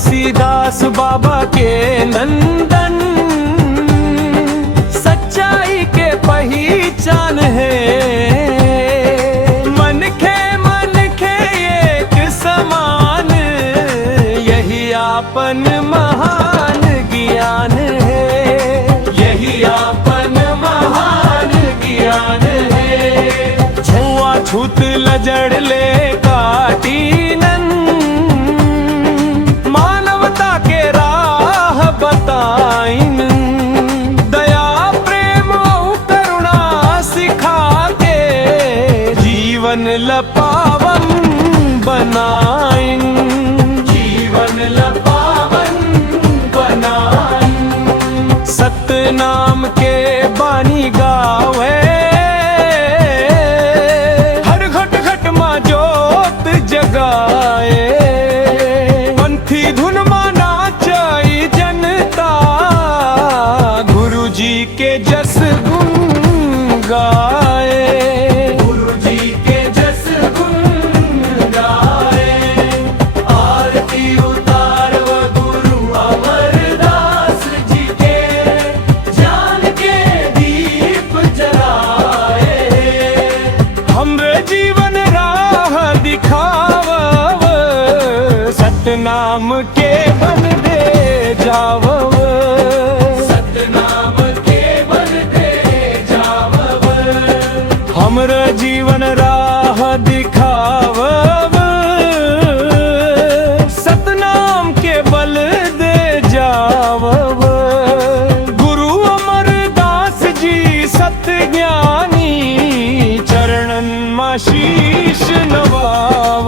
तुलसीदास बाबा के नंदन, सच्चाई के पहचान है। मन के एक समान, यही आपन महान ज्ञान है। यही आपन महान ज्ञान है। छुआछूत लजड़ ले काटीनन, मानवता के राह बताइन। दया प्रेम और करुणा सिखा के, जीवन लपावन बनाइन। जीवन लपावन बनाइन। सतनाम के बानी गावे, हर घट घट मां जोत जगाए। पंथी धुन मां नाचाई जनता, गुरु जी के जस गुण गाए। गुरु जी के जस गुण गाए। आरती उतार व गुरु अमरदास जी के, ज्ञान के दीप जलाए। हमरे जीवन राह दिखावव, सतनाम के बन दे जावव। सतनाम के बन दे जावव। हमरे जीवन राह दिखावव, सतनाम के बल दे जावव। गुरु अमरदास जी सत ज्ञानी, चरणन मां शीश नवाव।